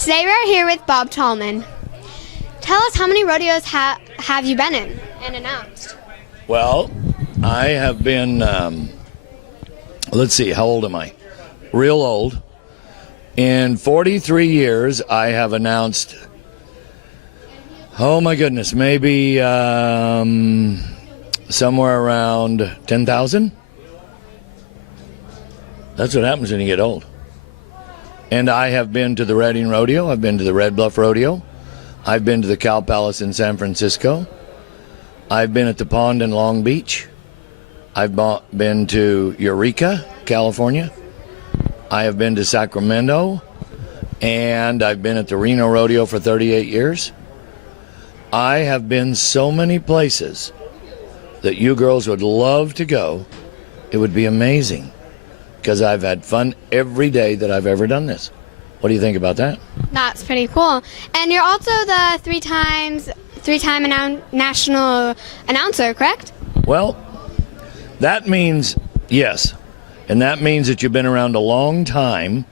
Today we're here with Bob Tallman. Tell us, how many rodeos have you been in and announced? Well, I have been, let's see, how old am I? Real old. In 43 years, I have announced, oh my goodness, maybe somewhere around 10,000. That's what happens when you get old. And I have been to the Reading Rodeo. I've been to the Red Bluff Rodeo. I've been to the Cow Palace in San Francisco. I've been at the Pond in Long Beach. I've been to Eureka, California. I have been to Sacramento. And I've been at the Reno Rodeo for 38 years. I have been so many places that you girls would love to go. It would be amazing, because I've had fun every day that I've ever done this. What do you think about that? That's pretty cool. And you're also the three-time national announcer, correct? Well, that means yes. And that means that you've been around a long time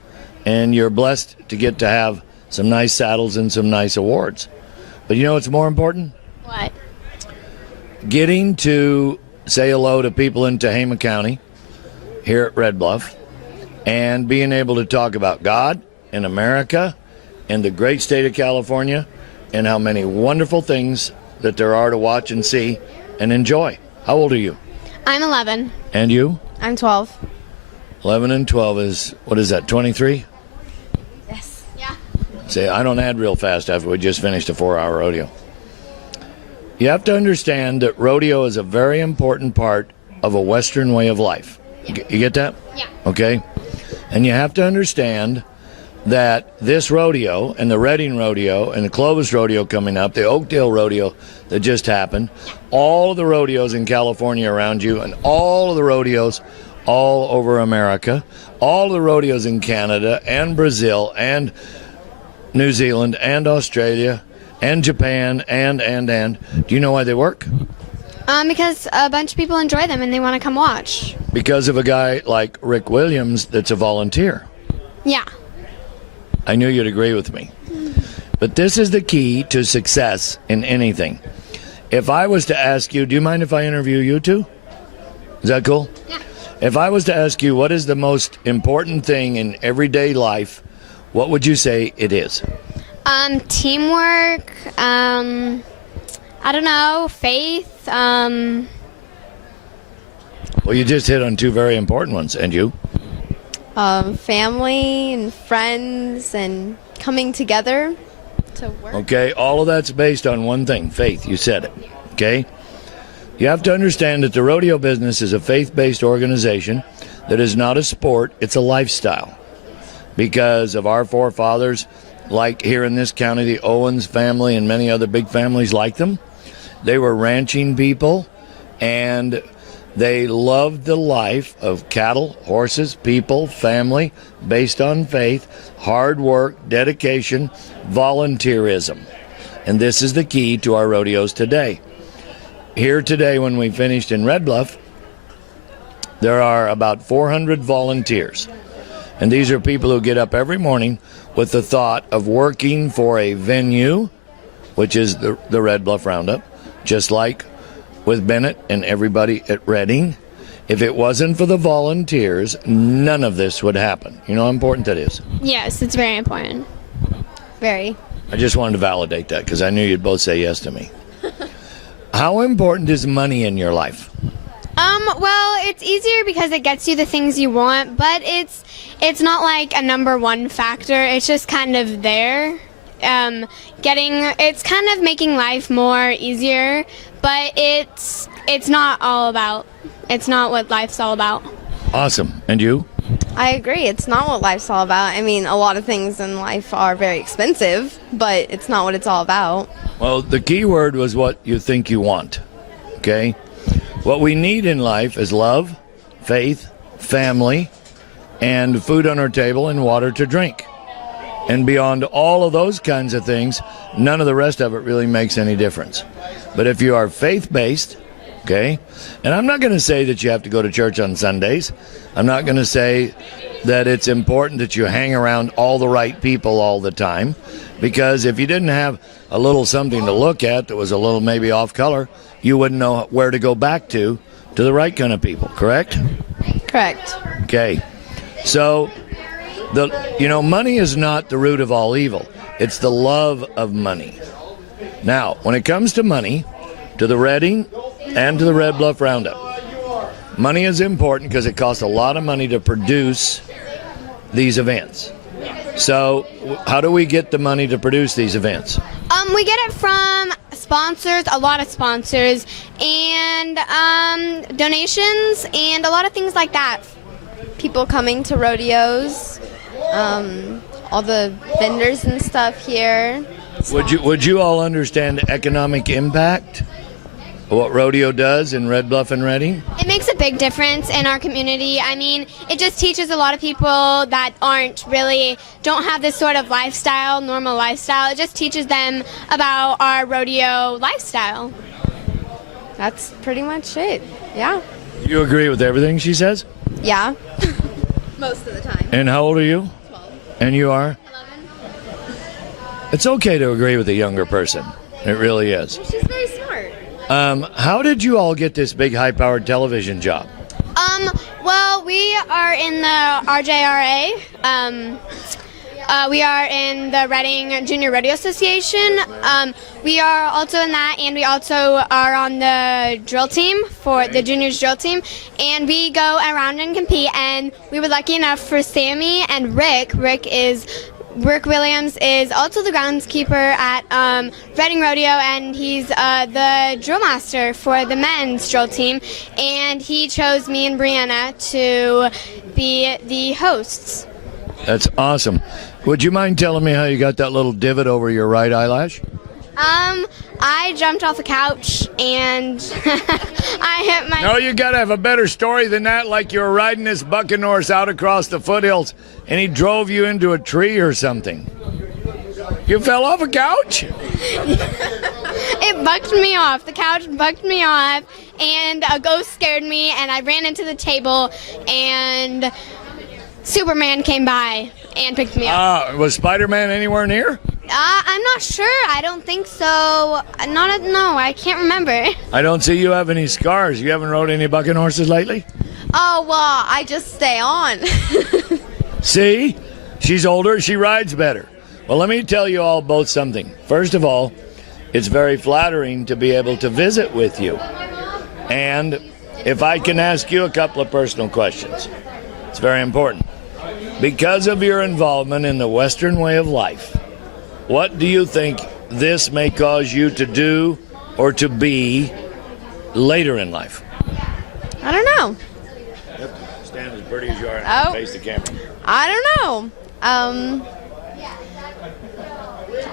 and you're blessed to get to have some nice saddles and some nice awards. But you know what's more important? What? Getting to say hello to people in Tehama County here at Red Bluff and being able to talk about God and America and the great state of California and how many wonderful things that there are to watch and see and enjoy. How old are you? I'm 11. And you? I'm 12. 11 and 12 is, what is that, 23? Yes. Yeah. See, I don't add real fast after we just finished a 4-hour rodeo. You have to understand that rodeo is a very important part of a Western way of life. Yeah. You get that? Yeah. Okay? And you have to understand that this rodeo and the Reading Rodeo and the Clovis Rodeo coming up, the Oakdale Rodeo that just happened, all of the rodeos in California around you and all of the rodeos all over America, all of the rodeos in Canada and Brazil and New Zealand and Australia and Japan and. Do you know why they work? Because a bunch of people enjoy them and they want to come watch. Because of a guy like Rick Williams that's a volunteer. Yeah. I knew you'd agree with me. But this is the key to success in anything. If I was to ask you, do you mind if I interview you two? Is that cool? Yeah. If I was to ask you what is the most important thing in everyday life, what would you say it is? Teamwork, I don't know, faith, Well, you just hit on two very important ones. And you? Family and friends and coming together to work. Okay, all of that's based on one thing, faith. You said it. Okay? You have to understand that the rodeo business is a faith-based organization that is not a sport, it's a lifestyle. Because of our forefathers, like here in this county, the Owens family and many other big families like them, they were ranching people, and they loved the life of cattle, horses, people, family, based on faith, hard work, dedication, volunteerism. And this is the key to our rodeos today. Here today, when we finished in Red Bluff, there are about 400 volunteers. And these are people who get up every morning with the thought of working for a venue, which is the Red Bluff Roundup, just like with Bennett and everybody at Reading. If it wasn't for the volunteers, none of this would happen. You know how important that is? yes, it's very important. Very. I just wanted to validate that because I knew you'd both say yes to me. How important is money in your life? Well, it's easier because it gets you the things you want, but it's not like a number one factor. It's just kind of there. It's kind of making life more easier, but it's not what life's all about. Awesome. And you? I agree. It's not what life's all about. I mean, a lot of things in life are very expensive, but it's not what it's all about. Well, the key word was what you think you want. Okay? What we need in life is love, faith, family, and food on our table and water to drink. And beyond all of those kinds of things, none of the rest of it really makes any difference. But if you are faith-based, okay, and I'm not going to say that you have to go to church on Sundays. I'm not going to say that it's important that you hang around all the right people all the time, because if you didn't have a little something to look at that was a little maybe off color, you wouldn't know where to go back to the right kind of people, correct? Correct. Okay. So, money is not the root of all evil. It's the love of money. Now, when it comes to money, to the Reading and to the Red Bluff Roundup, money is important because it costs a lot of money to produce these events. So, how do we get the money to produce these events? We get it from sponsors, a lot of sponsors, and donations, and a lot of things like that. People coming to rodeos, all the vendors and stuff here. Would you all understand economic impact? What rodeo does in Red Bluff and Reading? It makes a big difference in our community. I mean, it just teaches a lot of people that don't have this sort of lifestyle, normal lifestyle. It just teaches them about our rodeo lifestyle. That's pretty much it. Yeah. You agree with everything she says? Yeah. Most of the time. And how old are you? 12. And you are? 11. It's okay to agree with a younger person. It really is. She's very smart. How did you all get this big high-powered television job? Well, we are in the RJRA. We are in the Reading Junior Rodeo Association. We are also in that, and we also are on the drill team for the juniors drill team. And we go around and compete, and we were lucky enough for Sammy and Rick. Rick Williams is also the groundskeeper at Reading Rodeo, and he's the drill master for the men's drill team. And he chose me and Breanna to be the hosts. That's awesome. Would you mind telling me how you got that little divot over your right eyelash? I jumped off the couch and I hit my... No, you got to have a better story than that, like you were riding this bucking horse out across the foothills and he drove you into a tree or something. You fell off a couch? It bucked me off. The couch bucked me off, and a ghost scared me, and I ran into the table, and Superman came by and picked me up. Was Spider-Man anywhere near? I'm not sure. I don't think so. No, I can't remember. I don't see you have any scars. You haven't rode any bucking horses lately? Oh, well, I just stay on. See? She's older. She rides better. Well, let me tell you all both something. First of all, it's very flattering to be able to visit with you. And if I can ask you a couple of personal questions, it's very important. Because of your involvement in the Western way of life, what do you think this may cause you to do or to be later in life? I don't know. Stand as pretty as you are and face the camera. I don't know.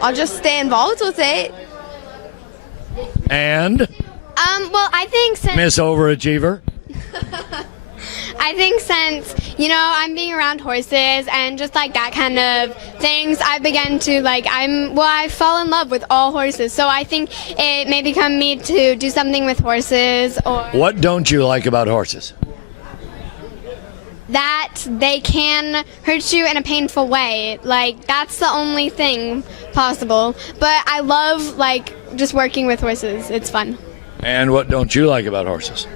I'll just stay involved with it. And? Well, I think since... Miss Overachiever? I think since, I'm being around horses and just like that kind of things, I began to I fall in love with all horses. So I think it may become me to do something with horses. Or What don't you like about horses? that they can hurt you in a painful way. That's the only thing possible. But I love, just working with horses. It's fun. And what don't you like about horses?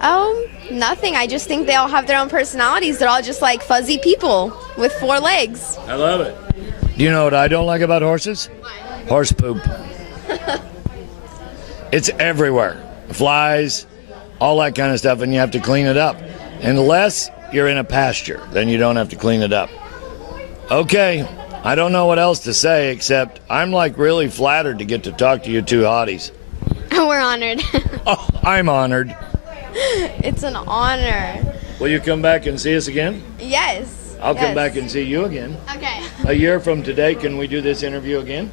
Oh, nothing. I just think they all have their own personalities. They're all just like fuzzy people with 4 legs. I love it. Do you know what I don't like about horses? Horse poop. It's everywhere. Flies, all that kind of stuff, and you have to clean it up. Unless you're in a pasture, then you don't have to clean it up. Okay, I don't know what else to say except I'm really flattered to get to talk to you two hotties. We're honored. Oh, I'm honored. It's an honor. Will you come back and see us again? Yes. I'll come back and see you again. Okay. A year from today, can we do this interview again?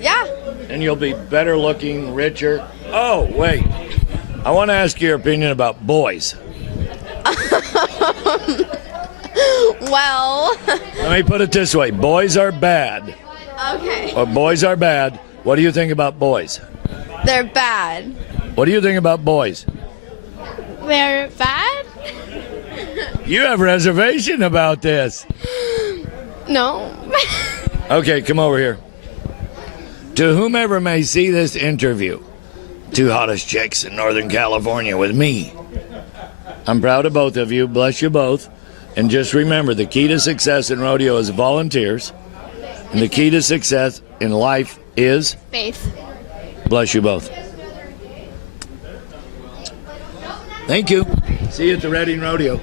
Yeah. And you'll be better looking, richer. Oh, wait. I want to ask your opinion about boys. Well. Let me put it this way. Boys are bad. Okay. Or boys are bad. What do you think about boys? They're bad. What do you think about boys? They're bad? You have reservation about this. No. Okay, come over here. To whomever may see this interview, two hottest chicks in Northern California with me, I'm proud of both of you. Bless you both. And just remember, the key to success in rodeo is volunteers. And the key to success in life is? Faith. Bless you both. Thank you. See you at the Reading Rodeo.